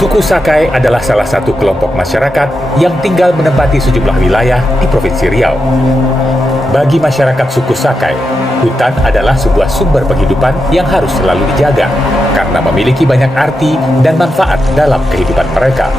Suku Sakai adalah salah satu kelompok masyarakat yang tinggal menempati sejumlah wilayah di Provinsi Riau. Bagi masyarakat suku Sakai, hutan adalah sebuah sumber penghidupan yang harus selalu dijaga karena memiliki banyak arti dan manfaat dalam kehidupan mereka.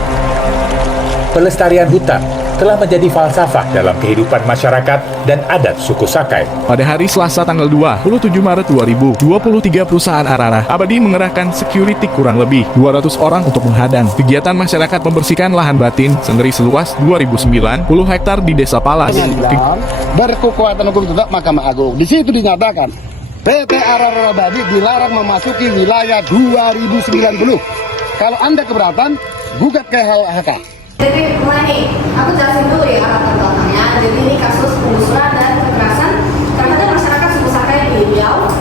Pelestarian hutan telah menjadi falsafah dalam kehidupan masyarakat dan adat suku Sakai. Pada hari Selasa tanggal 27 Maret 2023, perusahaan Arara Abadi mengerahkan security kurang lebih 200 orang untuk menghadang kegiatan masyarakat membersihkan lahan batin seneri seluas 2090 hektar di Desa Palas. Berkekuatan hukum tetap Mahkamah Agung. Di situ dinyatakan PT Arara Abadi dilarang memasuki wilayah 2090. Kalau Anda keberatan, gugat ke LHK. Jadi mulai nih, aku jelasin dulu ya latar belakangnya. Jadi ini kasus penggusuran dan kekerasan terhadap masyarakat suku Sakai di Riau.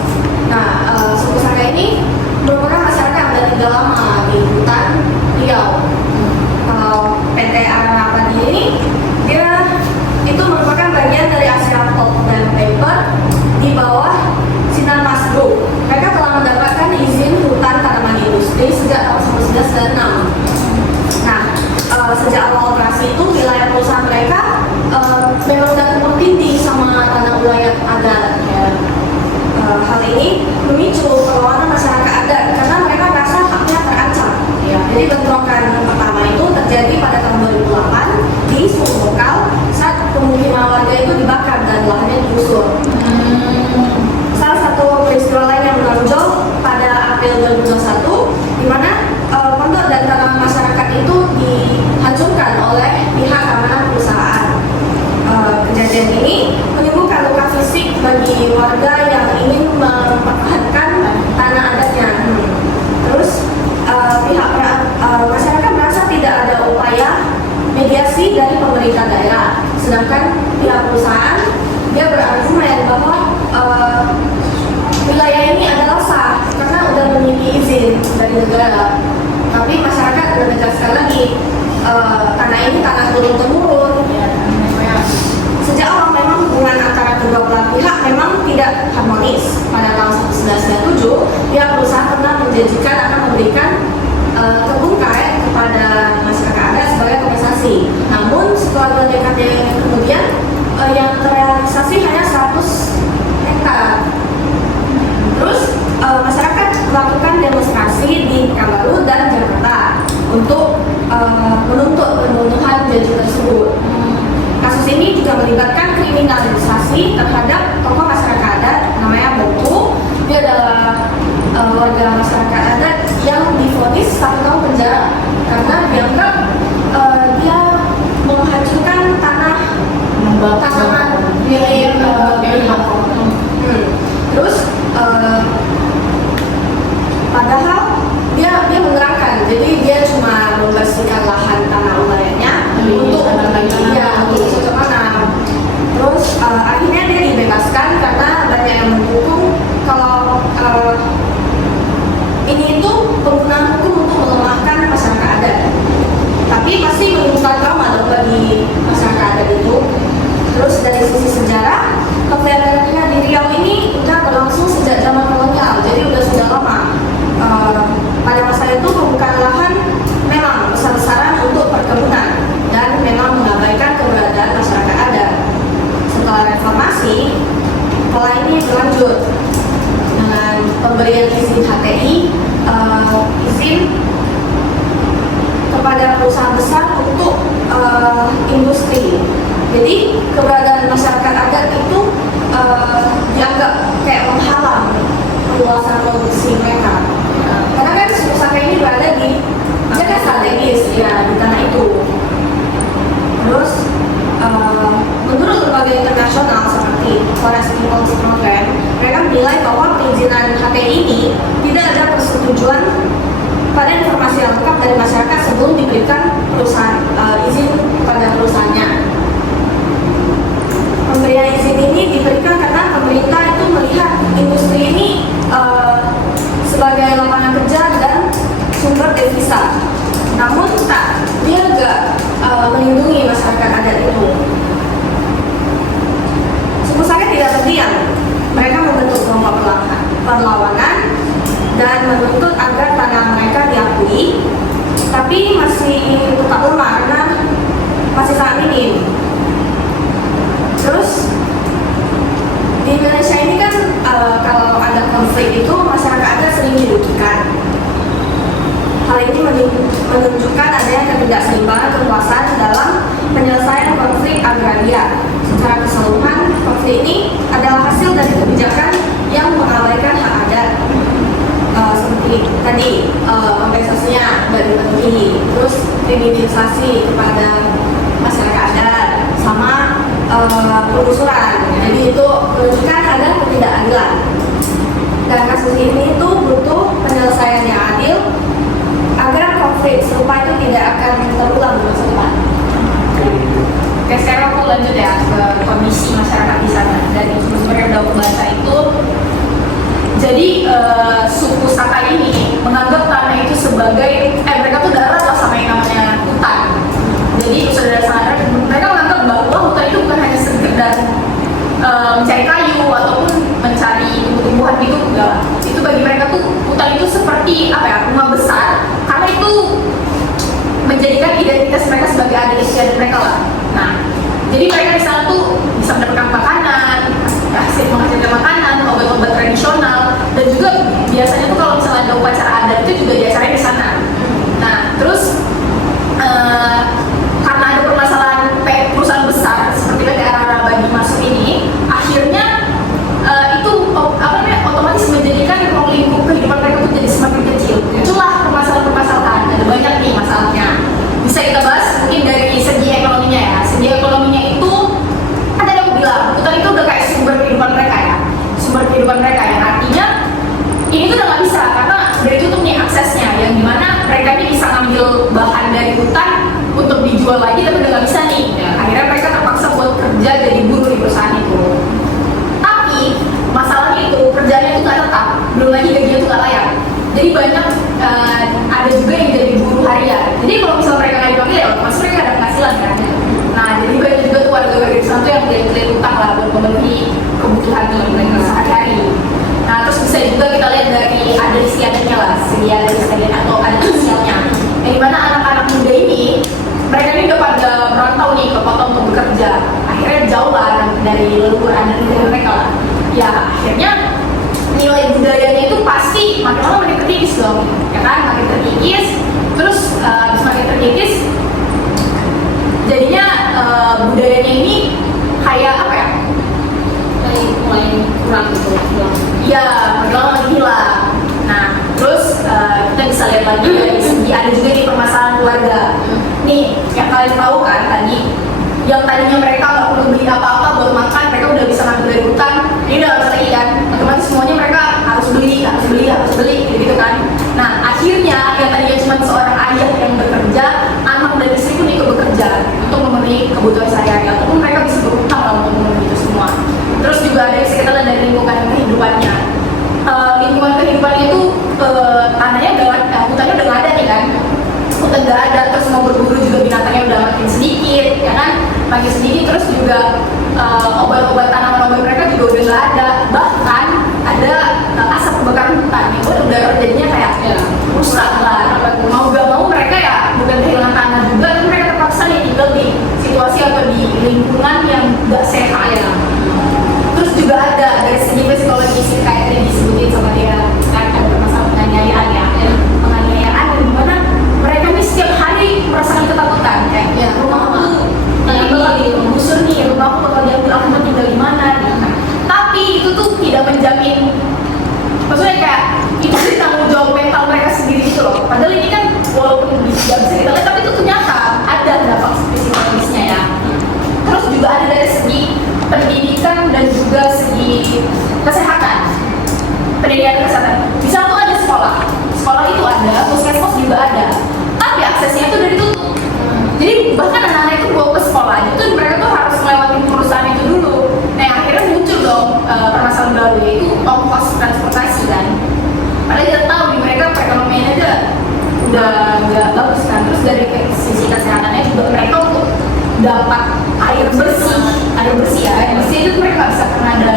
Nah, suku Sakai ini merupakan masyarakat yang sudah tinggal lama di hutan Riau. Kalau PT Arara Abadi ini, dia itu merupakan bagian dari Asia Pulp and Paper di bawah Sinar Mas Group. Mereka telah mendapatkan izin hutan tanaman industri sejak tahun 1996. Sejak awal operasi itu wilayah perusahaan mereka memang sudah tumpang tindih sama tanah wilayah adat. Ya. Hal ini memicu perlawanan masyarakat adat karena mereka merasa haknya terancam. Ya. Jadi bentrokan pertama itu terjadi pada tahun 2008 di Sungai Lokal saat pemukiman warga itu dibakar dan lahannya digusur. Salah satu peristiwa lain yang menonjol pada April 2021 di mana pondok dan tanah masyarakat itu dihancurkan oleh pihak keamanan perusahaan. Kejadian ini menimbulkan luka fisik bagi warga yang ingin mempertahankan tanah adatnya. Terus masyarakat merasa tidak ada upaya mediasi dari pemerintah daerah, sedangkan pihak perusahaan dia berargumen bahwa wilayah ini adalah sah karena sudah memiliki izin dari negara. Tapi masyarakat menegaskan lagi tanah ini tanah turun-temurun. Sejak awal memang hubungan antara kedua belah pihak memang tidak harmonis. Pada tahun 1997, pihak perusahaan pernah menjanjikan akan memberikan kebun karet kepada masyarakat adat sebagai kompensasi. Namun setelah dekade kemudian yang terrealisasi hanya 100 hektar. Terus masyarakat melakukan demonstrasi di Pekanbaru dan Jakarta untuk menuntut pemenuhan janji tersebut. Kasus ini juga melibatkan kriminalisasi terhadap tokoh masyarakat adat namanya Boku. Dia adalah warga masyarakat adat yang divonis 1 tahun penjara karena dianggap dia menghancurkan tanah tanaman milik pihak. Terus padahal dia menerangkan, jadi dia cuma membersihkan lahan tanah wilayahnya untuk cocok tanam. Terus akhirnya dia dibebaskan karena banyak yang mendukung kalau ini itu penggunaan hukum untuk melemahkan masyarakat adat. Tapi masih menimbulkan trauma bagi masyarakat adat itu. Terus dari sisi sejarah, konflik di Riau ini sudah berlangsung sejak zaman kolonial, jadi sudah lama. Pada masa itu pembukaan lahan memang besar-besaran untuk perkebunan dan memang mengabaikan keberadaan masyarakat adat. Setelah reformasi, pola ini berlanjut dengan pemberian izin HTI, izin kepada perusahaan besar untuk industri. Jadi keberadaan masyarakat adat itu dianggap kayak menghalang perluasan produksi mereka. Karena kan suku Sakai ini berada di sangat strategis ya di tanah itu. Terus menurut lembaga internasional seperti Forest People's Program, mereka menilai bahwa perizinan HTI ini tidak ada persetujuan pada informasi yang lengkap dari masyarakat sebelum diberikan perusahaan izin kepada perusahaannya. Pemberian izin ini diberikan karena pemerintah itu melihat industri ini sebagai lapangan kerja dan sumber devisa. Namun dia juga melindungi masyarakat adat itu. Suku Sakai tidak berdiam. Mereka membentuk kelompok perlawanan dan menuntut agar tanah mereka diakui tapi masih tetap lemah karena masih sangat minim. Terus di Indonesia ini kan kalau ada konflik itu masyarakat adat sering dirugikan. Hal ini menunjukkan adanya ketidakseimbangan kekuasaan dalam penyelesaian konflik agraria. Secara keseluruhan, konflik ini adalah hasil dari kebijakan yang mengabaikan hak adat. Seperti tadi kompensasinya dari penuhi, terus kriminalisasi kepada masyarakat adat, sama penggusuran. Jadi itu menunjukkan ada ketidakadilan. Dan kasus ini itu butuh penyelesaian yang adil agar konflik serupa itu tidak akan terulang di masa depan. Oke, sekarang aku lanjut ya ke kondisi masyarakat di sana. Dari sumber yang udah aku baca itu, jadi suku Sakai ini menganggap tanah itu sebagai mereka tuh darat lah sama yang namanya hutan. Jadi saudara sadar, mereka menganggap bahwa hutan itu bukan hanya sekedar mencari kayu ataupun mencari tumbuh-tumbuhan gitu, enggak. Itu bagi mereka tuh hutan itu seperti apa ya, rumah besar, karena itu menjadikan identitas mereka sebagai adat istiadat mereka lah. Nah, jadi mereka di sana tuh bisa mendapatkan makanan, menghasilkan makanan, obat-obat tradisional, dan juga biasanya tuh kalau misalnya ada upacara adat itu juga diacarain di sana. Nah, terus karena ada permasalahan perusahaan besar seperti PT Ararabadi masuk ini, akhirnya itu otomatis menjadikan ruang lingkup kehidupan mereka tuh jadi semakin kecil. Itulah permasalahan-permasalahan. Ada banyak nih masalahnya. Bisa kita bahas mungkin dari segi ekonominya ya. Segi ekonominya itu ada yang aku bilang, hutan itu udah kayak sumber kehidupan mereka ya. Sumber kehidupan mereka yang artinya ini tuh udah nggak bisa karena dari itu tuh nih aksesnya, yang dimana mereka ini bisa ngambil bahan dari hutan untuk dijual lagi, tapi udah nggak bisa nih. Akhirnya mereka terpaksa buat kerja jadi buruh di perusahaan itu. Tapi masalahnya itu kerjanya itu nggak tetap, belum lagi gajinya itu nggak layak. Jadi banyak ada juga yang jadi buruh harian. Jadi kalau misalnya mereka nggak dipanggil ya otomatis mereka ada penghasilan kan. Nah jadi banyak juga tuh warga-warga di sana tuh yang keliling utang lah buat memenuhi kebutuhan mereka sehari-hari. Nah terus bisa juga kita lihat dari adat istiadatnya lah, segi adat istiadat atau adat sosialnya. Yang dimana anak-anak muda ini mereka ini udah pada merantau nih ke kota untuk bekerja. Akhirnya jauh lah dari leluhur adat mereka lah. Ya akhirnya nilai budayanya itu pasti makin lama makin terkikis dong, ya kan? Makin terkikis, terus semakin terkikis, jadinya budayanya ini kayak apa ya? Mulai kurang gitu. Iya, makin lama makin hilang. Nah, terus kita bisa lihat lagi dari segi ada juga nih permasalahan keluarga. Nih, yang kalian tahu kan tadi, yang tadinya mereka nggak perlu beli apa-apa buat makan, mereka udah bisa ngambil dari hutan, ini udah harus lagi kan, otomatis semuanya mereka harus beli, gitu kan. Nah akhirnya yang tadinya cuma seorang ayah yang bekerja, anak dan istri pun ikut bekerja untuk memenuhi kebutuhan sehari-hari, ataupun mereka bisa berhutang lah untuk memenuhi itu semua. Terus juga ada yang sekitar dari lingkungan kehidupannya. Lingkungan kehidupannya itu tanahnya hutannya udah nggak ada nih kan. Hutan nggak ada, terus mau berburu juga binatangnya udah makin sedikit, ya kan? Makin sedikit, terus juga obat-obat tanaman obat mereka juga udah nggak ada. Bahkan ada asap kebakaran hutan, itu udah jadinya kayak rusak lah. Mau gak mau mereka ya bukan kehilangan tanah juga, tapi mereka terpaksa nih tinggal di situasi atau di lingkungan yang nggak sehat ya. Terus juga ada dari segi psikologis kayak tadi disebutin sama dia, kan ada masalah penganiayaan ya, penganiayaan dimana mereka nih setiap hari merasakan ketakutan kayak ya rumahku bakal digusur nih, rumahku bakal diambil, aku mau tinggal di mana nih. Tapi itu tuh tidak menjamin, maksudnya kayak itu sih tanggung jawab mental mereka sendiri gitu loh. Padahal ini kan walaupun tidak bisa kita lihat, tapi itu tuh nyata ada dampak psikologisnya ya. Terus juga ada dari segi pendidikan dan juga segi kesehatan. Pendidikan kesehatan. Di sana tuh ada sekolah itu ada, puskesmas juga ada. Tapi aksesnya itu dari tutup. Jadi bahkan anak-anak itu bawa ke sekolah itu mereka tuh harus melewati perusahaan itu dulu. Nah akhirnya muncul dong permasalahan baru, yaitu ongkos transportasi kan. Padahal kita tahu di mereka perekonomiannya aja udah nggak bagus kan. Terus dari sisi kesehatannya juga mereka untuk dapat air bersih ya. Air bersih itu mereka nggak bisa karena ada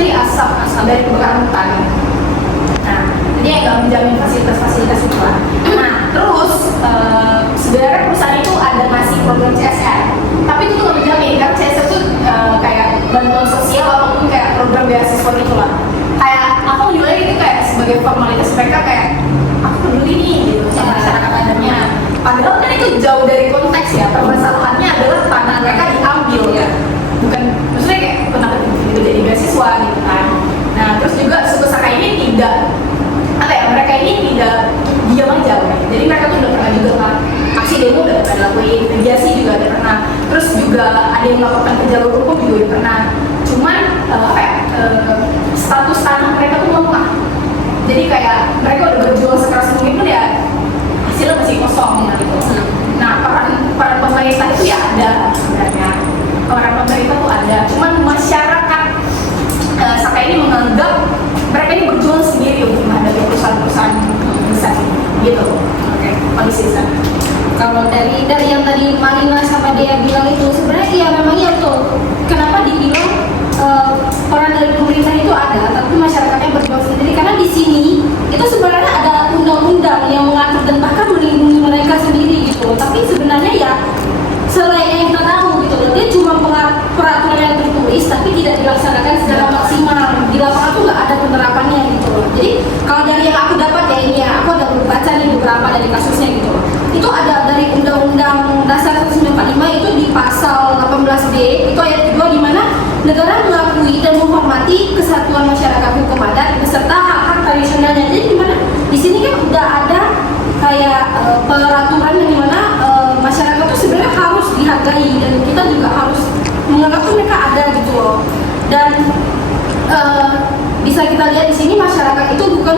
asap dari kebakaran hutan. Nah, jadi nggak menjamin fasilitas-fasilitas itu lah. Nah, terus sebenarnya perusahaan itu ada ngasih program CSR, tapi itu tuh nggak menjamin kan. CSR itu kayak bantuan sosial ataupun kayak program beasiswa gitu lah. Kayak aku nilai itu kayak sebagai formalitas mereka, kayak aku peduli nih gitu sama masyarakat adatnya. Padahal kan itu jauh dari konteks ya. Permasalahannya adalah tanah mereka diambil ya, bukan maksudnya kayak kenapa itu jadi beasiswa gitu kan. Nah terus juga suku Sakai ini tidak apa ya, mereka ini tidak diam aja kan. Jadi mereka tuh udah pernah juga kan aksi demo, udah pernah lakuin mediasi juga udah pernah, terus juga ada yang melakukan ke jalur hukum juga udah pernah. Cuman status tanah mereka tuh lemah. Jadi kayak mereka udah berjuang sekeras mungkin pun ya hasilnya masih kosong gitu. Nah peran pemerintah itu ya ada sebenarnya, peran pemerintah tuh ada. Cuman masyarakat Sakai ini menganggap mereka ini berjuang sendiri untuk menghadapi perusahaan-perusahaan besar gitu. Oke, kondisi sana. Kalau dari yang tadi Marina sama dia bilang itu sebenarnya iya memang iya tuh. Kenapa dibilang peran dari pemerintah itu ada, tapi masyarakatnya berjuang sendiri? Karena di sini itu sebenarnya ada undang-undang yang mengatur dan bahkan melindungi mereka sendiri gitu. Tapi sebenarnya ya selain yang kita tahu gitu loh, dia cuma peraturan yang tertulis tapi tidak dilaksanakan secara maksimal. Di lapangan tuh nggak ada penerapannya gitu loh. Jadi kalau dari yang aku dapat ya ini ya, aku ada baca nih beberapa dari kasusnya gitu loh. Itu ada dari Undang-Undang Dasar 1945 itu di pasal 18B itu ayat kedua, di mana negara mengakui dan menghormati kesatuan masyarakat hukum adat beserta hak-hak tradisionalnya. Jadi di mana di sini kan udah ada kayak peraturan yang dimana masyarakat itu sebenarnya harus dihargai dan kita juga harus menganggap tuh mereka ada gitu loh. Dan bisa kita lihat di sini masyarakat itu bukan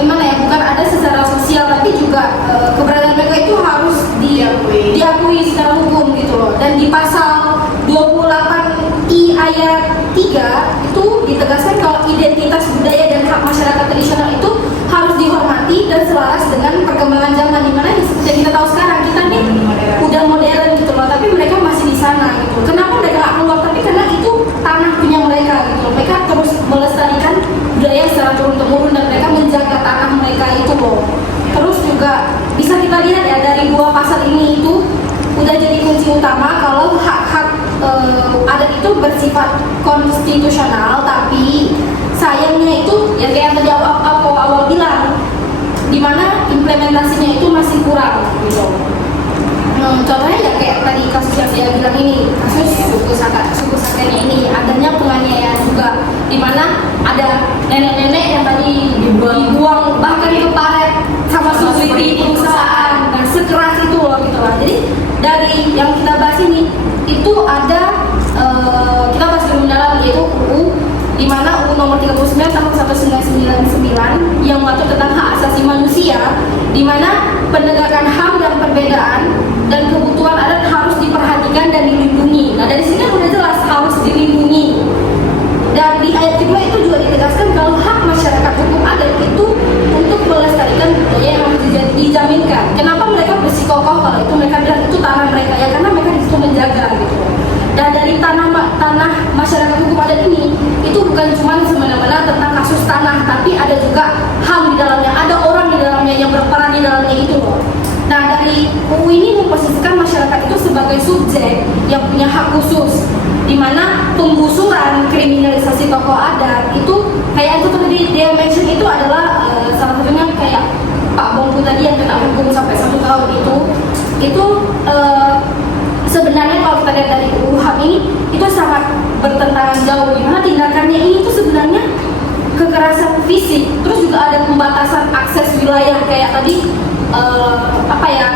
gimana ya, bukan ada secara sosial, tapi juga keberadaan mereka itu harus diakui secara hukum gitu loh. Dan di pasal 28I ayat 3 itu ditegaskan kalau identitas budaya dan hak masyarakat tradisional itu harus dihormati dan selaras dengan perkembangan zaman, dimana yang kita tahu sekarang kita nih udah modern gitu loh, tapi mereka masih di sana gitu. Kenapa mereka nggak keluar? Tapi karena itu tanah punya mereka gitu loh. Mereka terus melestarikan budaya secara turun-temurun dan mereka menjaga tanah mereka itu loh. Terus juga bisa kita lihat ya dari dua pasal ini itu udah jadi kunci utama kalau hak-hak adat itu bersifat konstitusional, tapi sayangnya itu ya kayak yang tadi awal bilang, dimana implementasinya itu masih kurang gitu. Contohnya ya kayak tadi kasus yang dia bilang ini, kasus suku Sakainya ini adanya penganiayaan juga, dimana ada nenek-nenek yang tadi dibuang bahkan ke paret sama security perusahaan. Nah sekeras itu loh gitu lah. Jadi dari yang kita bahas ini itu ada kita bahas lebih mendalam, yaitu UU, di mana UU nomor 39 tahun 1999 yang mengatur tentang hak asasi manusia, di mana penegakan HAM dan perbedaan dan kebutuhan adat harus diperhatikan dan dilindungi. Nah dari sini udah jelas harus dilindungi. Dan di ayat kedua itu juga ditegaskan kalau hak masyarakat hukum adat itu untuk melestarikan budaya yang harus dijaminkan. Kenapa mereka bersikokoh kalau itu mereka bilang itu tanah mereka ya, karena mereka disitu menjaga gitu. Dan dari tanah masyarakat hukum adat ini itu bukan cuma semena-mena tentang kasus tanah, tapi ada juga HAM di dalamnya, ada orang di dalamnya yang berperan di dalamnya itu loh. Nah dari UU ini memposisikan masyarakat itu sebagai subjek yang punya hak khusus, di mana penggusuran, kriminalisasi tokoh adat itu kayak itu tadi dia mention itu adalah salah satunya kayak Pak Bongku tadi yang kena hukum sampai 1 tahun itu sebenarnya kalau kita lihat dari UU HAM ini itu sangat bertentangan jauh, dimana tindakannya ini tuh sebenarnya kekerasan fisik, terus juga ada pembatasan akses wilayah kayak tadi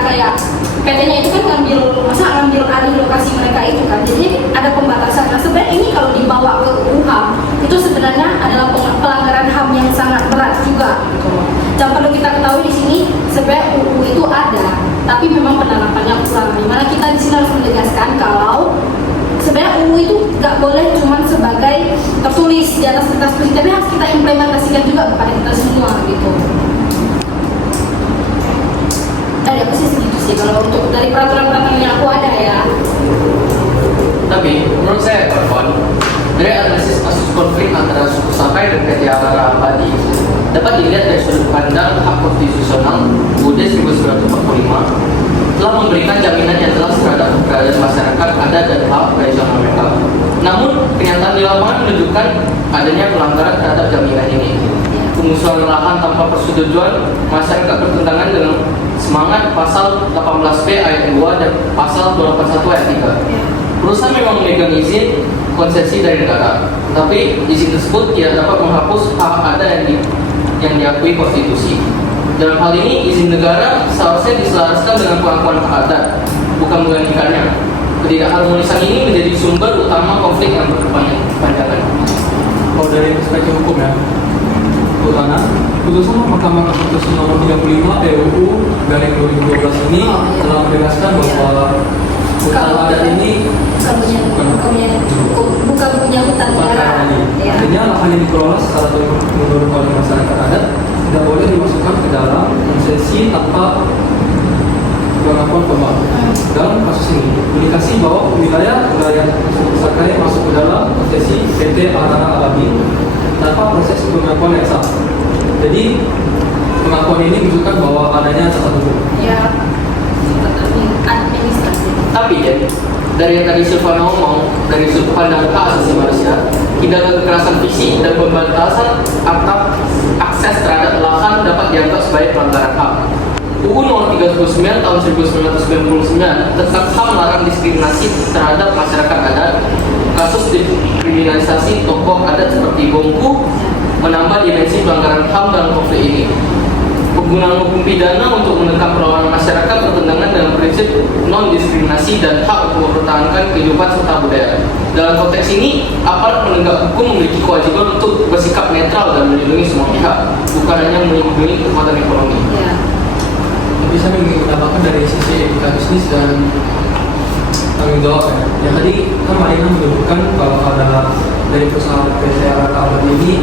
kayak PT-nya itu kan ngambil alih lokasi mereka itu kan, jadi ada pembatasan. Nah sebenarnya ini kalau dibawa ke UU HAM itu sebenarnya adalah pelanggaran HAM yang sangat berat juga gitu. Dan perlu kita ketahui di sini sebenarnya UU itu ada, tapi memang penerapannya kurang. Dimana kita di sini harus menegaskan kalau sebenarnya UU itu nggak boleh cuma sebagai tertulis di atas kertas putih, tapi harus kita implementasikan juga kepada kita semua gitu. Dari aku sih segitu sih kalau untuk dari peraturan-peraturan yang aku ada ya. Tapi menurut saya dari analisis kasus konflik antara suku Sakai dan PT Arara Abadi dapat dapat dilihat dari sudut pandang hak konstitusional UUD 1945 telah memberikan jaminan yang jelas terhadap keberadaan masyarakat adat dan hak tradisional mereka. Namun, kenyataan di lapangan menunjukkan adanya pelanggaran terhadap jaminan ini. Pengusulan lahan tanpa persetujuan masyarakat bertentangan dengan semangat pasal 18B ayat 2 dan pasal 281 ayat 3. Perusahaan memang memegang izin konsesi dari negara, tetapi izin tersebut tidak dapat menghapus hak ada yang diakui konstitusi. Dalam hal ini, izin negara seharusnya diselaraskan dengan pengakuan hak adat, bukan menggantikannya. Ketidakharmonisan ini menjadi sumber utama konflik yang berkepanjangan. Kalau dari perspektif hukum ya, Putana, putusan Mahkamah Konstitusi nomor 35 TUU garing 2012 ini telah menegaskan bahwa hutan adat ini bukan punya hutan negara. Ya. artinya lahan yang dikelola secara menurut oleh masyarakat adat tidak boleh dimasukkan ke dalam konsesi tanpa pengakuan formal. Dalam kasus ini, indikasi bahwa wilayah Sakai masuk ke dalam konsesi PT Arana Alami tanpa proses pengakuan yang sah. Jadi pengakuan ini menunjukkan bahwa adanya cacat hukum. Ya. Administrasi. Tapi dari yang tadi Silvana ngomong, dari sudut pandang hak asasi manusia, tindakan kekerasan fisik dan pembatasan atas akses terhadap lahan dapat dianggap sebagai pelanggaran hak. UU Nomor 39 Tahun 1999 tentang hak melarang diskriminasi terhadap masyarakat adat. Kasus diskriminasi tokoh adat seperti Bongku menambah dimensi pelanggaran HAM dalam konflik ini. Penggunaan hukum pidana untuk menekan perlawanan masyarakat bertentangan dengan prinsip non-diskriminasi dan hak untuk mempertahankan kehidupan serta budaya. Dalam konteks ini, aparat penegak hukum memiliki kewajiban untuk bersikap netral dan melindungi semua pihak, bukan hanya melindungi kekuatan ekonomi. Ya. Tapi saya ingin menambahkan dari sisi etika bisnis dan tanggung jawab ya. Yang tadi kan Marina menyebutkan kalau ada dari perusahaan PT Arana Abadi ini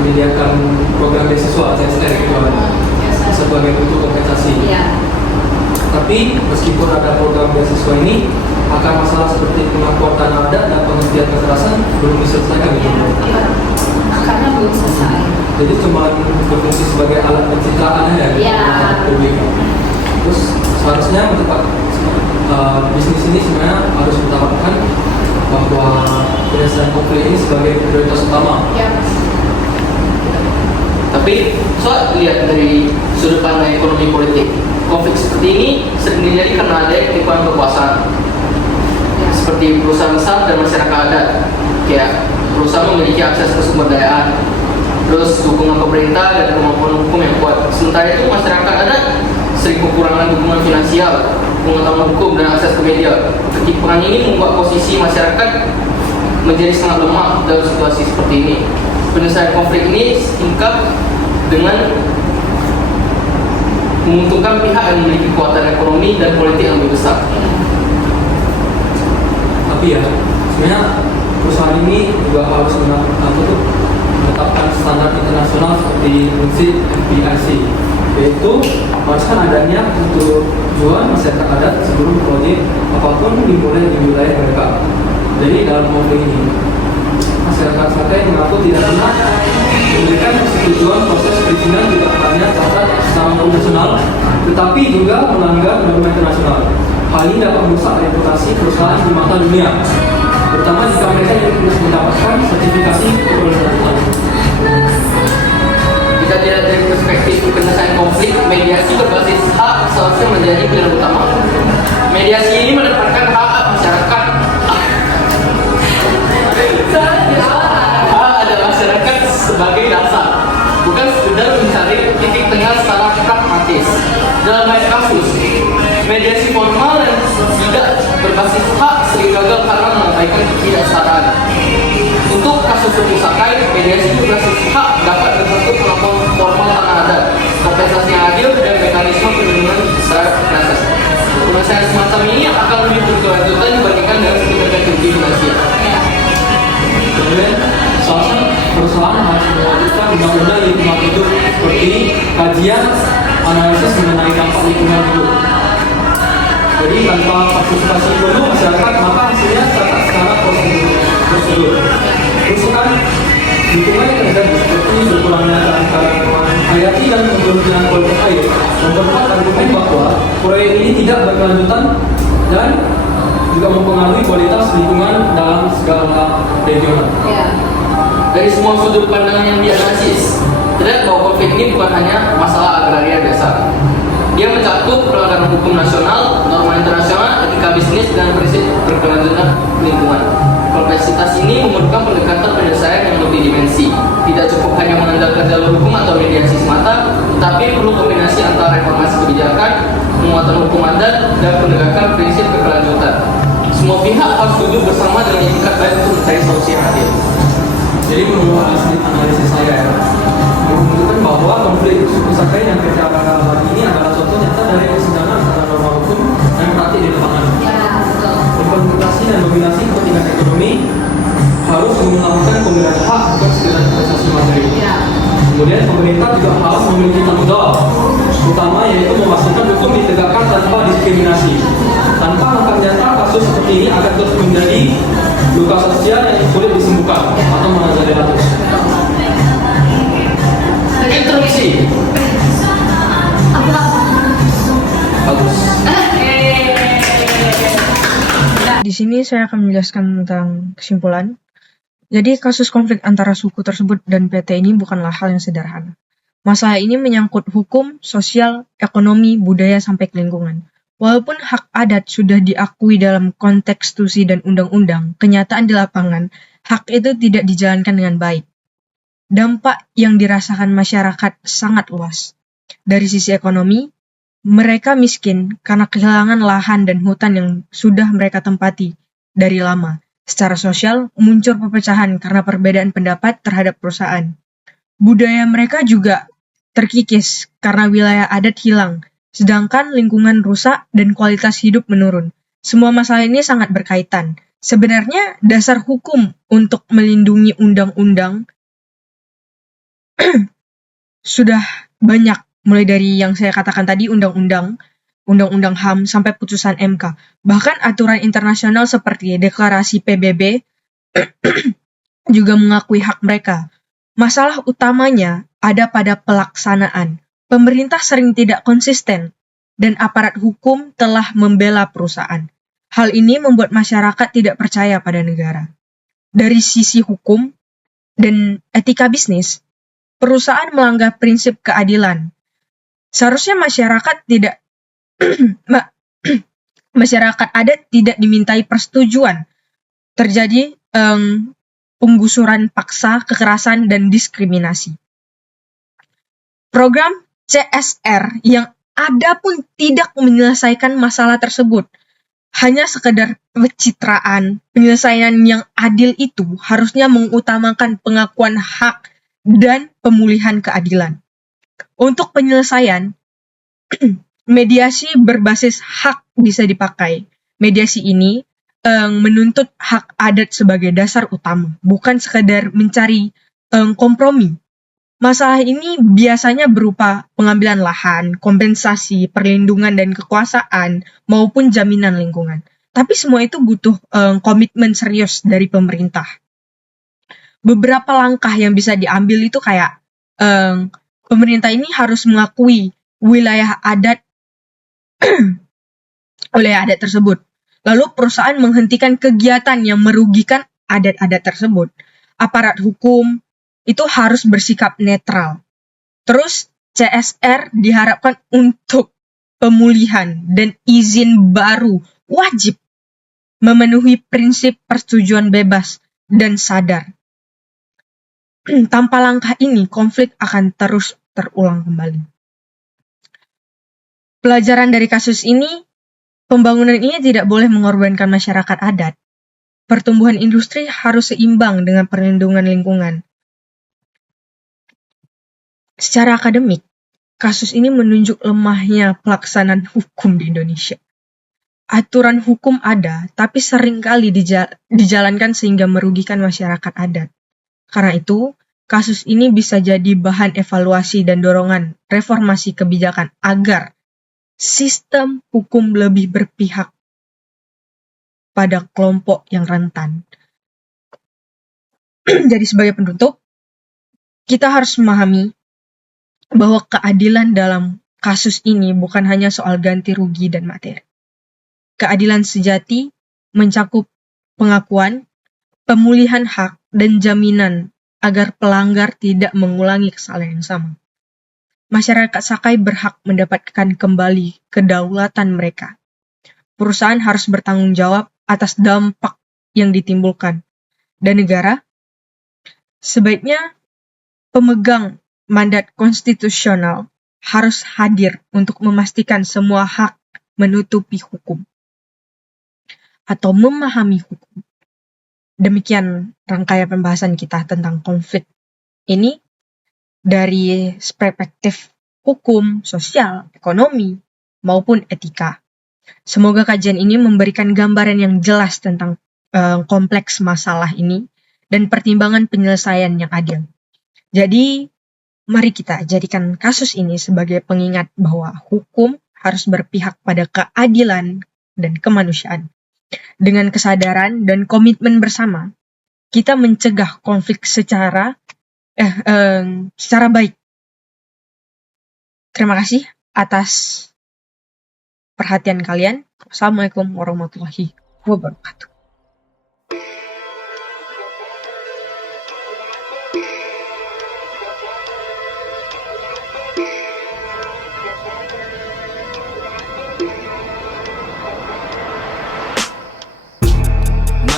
menyediakan program beasiswa CSR gitu kan, sebagai bentuk kompensasi. Ya. Tapi meskipun ada program beasiswa ini, akar masalah seperti pengakuan tanah adat dan penghentian kekerasan belum diselesaikan gitu. Karena belum selesai. Jadi cuma berfungsi sebagai alat pencitraan aja Ya. publik. Terus seharusnya untuk bisnis ini sebenarnya harus mendapatkan bahwa penyelesaian konflik ini sebagai prioritas utama. Ya. Tapi soal lihat dari sudut pandang ekonomi politik, konflik seperti ini sering terjadi karena ada ketimpangan kekuasaan. Seperti perusahaan besar dan masyarakat adat, kayak perusahaan memiliki akses ke sumber daya, terus dukungan pemerintah dan kemampuan hukum yang kuat. Sementara itu masyarakat adat sering kekurangan dukungan finansial, pengetahuan hukum dan akses ke media. Ketimpangan ini membuat posisi masyarakat menjadi sangat lemah dalam situasi seperti ini. Penyelesaian konflik ini singkat dengan menguntungkan pihak yang memiliki kekuatan ekonomi dan politik yang lebih besar. Tapi ya, sebenarnya perusahaan ini juga harus menetapkan standar internasional seperti prinsip MPIC, yaitu haruskan adanya tujuan masyarakat adat sebelum proyek apapun dimulai di wilayah mereka. Jadi dalam konflik ini, masyarakat Sakai mengaku tidak pernah memberikan persetujuan proses perizinan tidak hanya cacat secara internasional, tetapi juga melanggar norma internasional. Hal ini dapat merusak reputasi perusahaan di mata dunia, terutama jika mereka tidak mendapatkan sertifikasi keberlanjutan. Jika dilihat dari perspektif penyelesaian konflik, mediasi berbasis hak seharusnya menjadi pilihan utama. Mediasi ini menempatkan hak masyarakat. Hak ada masyarakat sebagai dasar, bukan sekedar mencari titik tengah secara pragmatis. Dalam banyak kasus, mediasi formal dan tidak berbasis hak sering gagal karena mengabaikan ketidaksetaraan. Untuk kasus hukum Sakai, mediasi berbasis hak dapat berbentuk pengakuan formal tanah adat, kompensasi yang adil, dan mekanisme perlindungan secara proses. Penyelesaian semacam ini akan lebih berkelanjutan dibandingkan dengan sekedar ganti finansial. Kemudian, seharusnya perusahaan harus mewajibkan undang-undang lingkungan hidup seperti kajian analisis mengenai dampak lingkungan hidup. Jadi tanpa partisipasi penuh masyarakat, maka hasilnya cacat secara prosedur. Kerusakan lingkungan yang terjadi seperti berkurangnya keanekaragaman menghayati dan memperhatikan kualitas air, memperkuat argumen bahwa proyek ini tidak berkelanjutan dan juga mempengaruhi kualitas lingkungan dalam segala regional. Dari semua sudut pandang yang dianalisis, terlihat bahwa konflik ini bukan hanya masalah agraria dasar. Dia mencakup pelanggaran hukum nasional, norma internasional, etika bisnis, dan prinsip berkelanjutan lingkungan. Kompleksitas ini memerlukan pendekatan penyelesaian yang lebih dimensi. Tidak cukup hanya mengandalkan jalur hukum atau mediasi semata, tetapi perlu kombinasi antara reformasi kebijakan, penguatan hukum adat, dan penegakan prinsip berkelanjutan. Semua pihak harus duduk bersama dengan tingkat baik untuk mencari solusi yang adil. Jadi menurut analisis saya ya, menunjukkan bahwa konflik suku Sakai dan PT Araraba ini adalah contoh nyata dari kesenjangan antara norma hukum dan praktik di lapangan. Implementasi dan dominasi kepentingan ekonomi harus melakukan pemberian hak bukan sekedar kompensasi materi. Kemudian pemerintah juga harus memiliki tanggung jawab utama, yaitu memastikan hukum ditegakkan tanpa diskriminasi. Tanpa langkah nyata, kasus seperti ini akan terus menjadi luka sosial yang sulit disembuhkan atau malah jadi ratus. Instruksi. Bagus. Di sini saya akan menjelaskan tentang kesimpulan. Jadi kasus konflik antara suku tersebut dan PT ini bukanlah hal yang sederhana. Masalah ini menyangkut hukum, sosial, ekonomi, budaya, sampai ke lingkungan. Walaupun hak adat sudah diakui dalam konteks konstitusi dan undang-undang, kenyataan di lapangan, hak itu tidak dijalankan dengan baik. Dampak yang dirasakan masyarakat sangat luas. Dari sisi ekonomi, mereka miskin karena kehilangan lahan dan hutan yang sudah mereka tempati dari lama. Secara sosial, muncul perpecahan karena perbedaan pendapat terhadap perusahaan. Budaya mereka juga terkikis karena wilayah adat hilang, sedangkan lingkungan rusak dan kualitas hidup menurun. Semua masalah ini sangat berkaitan. Sebenarnya dasar hukum untuk melindungi undang-undang sudah banyak, mulai dari yang saya katakan tadi, undang-undang HAM, sampai putusan MK. Bahkan aturan internasional seperti deklarasi PBB juga mengakui hak mereka. Masalah utamanya ada pada pelaksanaan. Pemerintah sering tidak konsisten, dan aparat hukum telah membela perusahaan. Hal ini membuat masyarakat tidak percaya pada negara. Dari sisi hukum dan etika bisnis, perusahaan melanggar prinsip keadilan. Seharusnya masyarakat adat tidak dimintai persetujuan. Terjadi penggusuran paksa, kekerasan, dan diskriminasi. Program CSR yang ada pun tidak menyelesaikan masalah tersebut. Hanya sekedar pencitraan. Penyelesaian yang adil itu harusnya mengutamakan pengakuan hak dan pemulihan keadilan. Untuk penyelesaian, mediasi berbasis hak bisa dipakai. Mediasi ini menuntut hak adat sebagai dasar utama, bukan sekedar mencari kompromi. Masalah ini biasanya berupa pengambilan lahan, kompensasi, perlindungan dan kekuasaan, maupun jaminan lingkungan. Tapi semua itu butuh komitmen serius dari pemerintah. Beberapa langkah yang bisa diambil itu kayak pemerintah ini harus mengakui wilayah adat tersebut. Lalu perusahaan menghentikan kegiatan yang merugikan adat-adat tersebut. Aparat hukum itu harus bersikap netral. Terus CSR diharapkan untuk pemulihan dan izin baru wajib memenuhi prinsip persetujuan bebas dan sadar. Tanpa langkah ini, konflik akan terus terulang kembali. Pelajaran dari kasus ini, pembangunan ini tidak boleh mengorbankan masyarakat adat. Pertumbuhan industri harus seimbang dengan perlindungan lingkungan. Secara akademik, kasus ini menunjuk lemahnya pelaksanaan hukum di Indonesia. Aturan hukum ada, tapi seringkali dijalankan sehingga merugikan masyarakat adat. Karena itu, kasus ini bisa jadi bahan evaluasi dan dorongan reformasi kebijakan agar sistem hukum lebih berpihak pada kelompok yang rentan. Jadi sebagai penutup, kita harus memahami bahwa keadilan dalam kasus ini bukan hanya soal ganti rugi dan materi. Keadilan sejati mencakup pengakuan, pemulihan hak, dan jaminan agar pelanggar tidak mengulangi kesalahan yang sama. Masyarakat Sakai berhak mendapatkan kembali kedaulatan mereka. Perusahaan harus bertanggung jawab atas dampak yang ditimbulkan. Dan negara sebaiknya pemegang mandat konstitusional harus hadir untuk memastikan semua hak menutupi hukum atau memahami hukum. Demikian rangkaian pembahasan kita tentang konflik ini dari perspektif hukum, sosial, ekonomi, maupun etika. Semoga kajian ini memberikan gambaran yang jelas tentang kompleks masalah ini dan pertimbangan penyelesaian yang adil. Jadi, mari kita jadikan kasus ini sebagai pengingat bahwa hukum harus berpihak pada keadilan dan kemanusiaan. Dengan kesadaran dan komitmen bersama, kita mencegah konflik secara baik. Terima kasih atas perhatian kalian. Wassalamualaikum warahmatullahi wabarakatuh.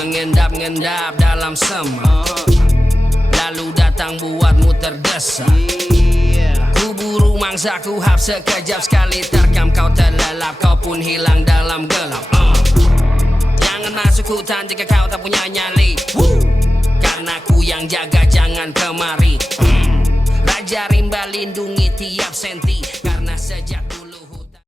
Mengendap-ngendap dalam semak, lalu datang buatmu terdesak. Kuburu mangsa ku hap sekejap sekali terkam, kau terlelap, kau pun hilang dalam gelap. Jangan masuk hutan jika kau tak punya nyali, karena ku yang jaga, jangan kemari. Raja rimba lindungi tiap senti, karena sejak dulu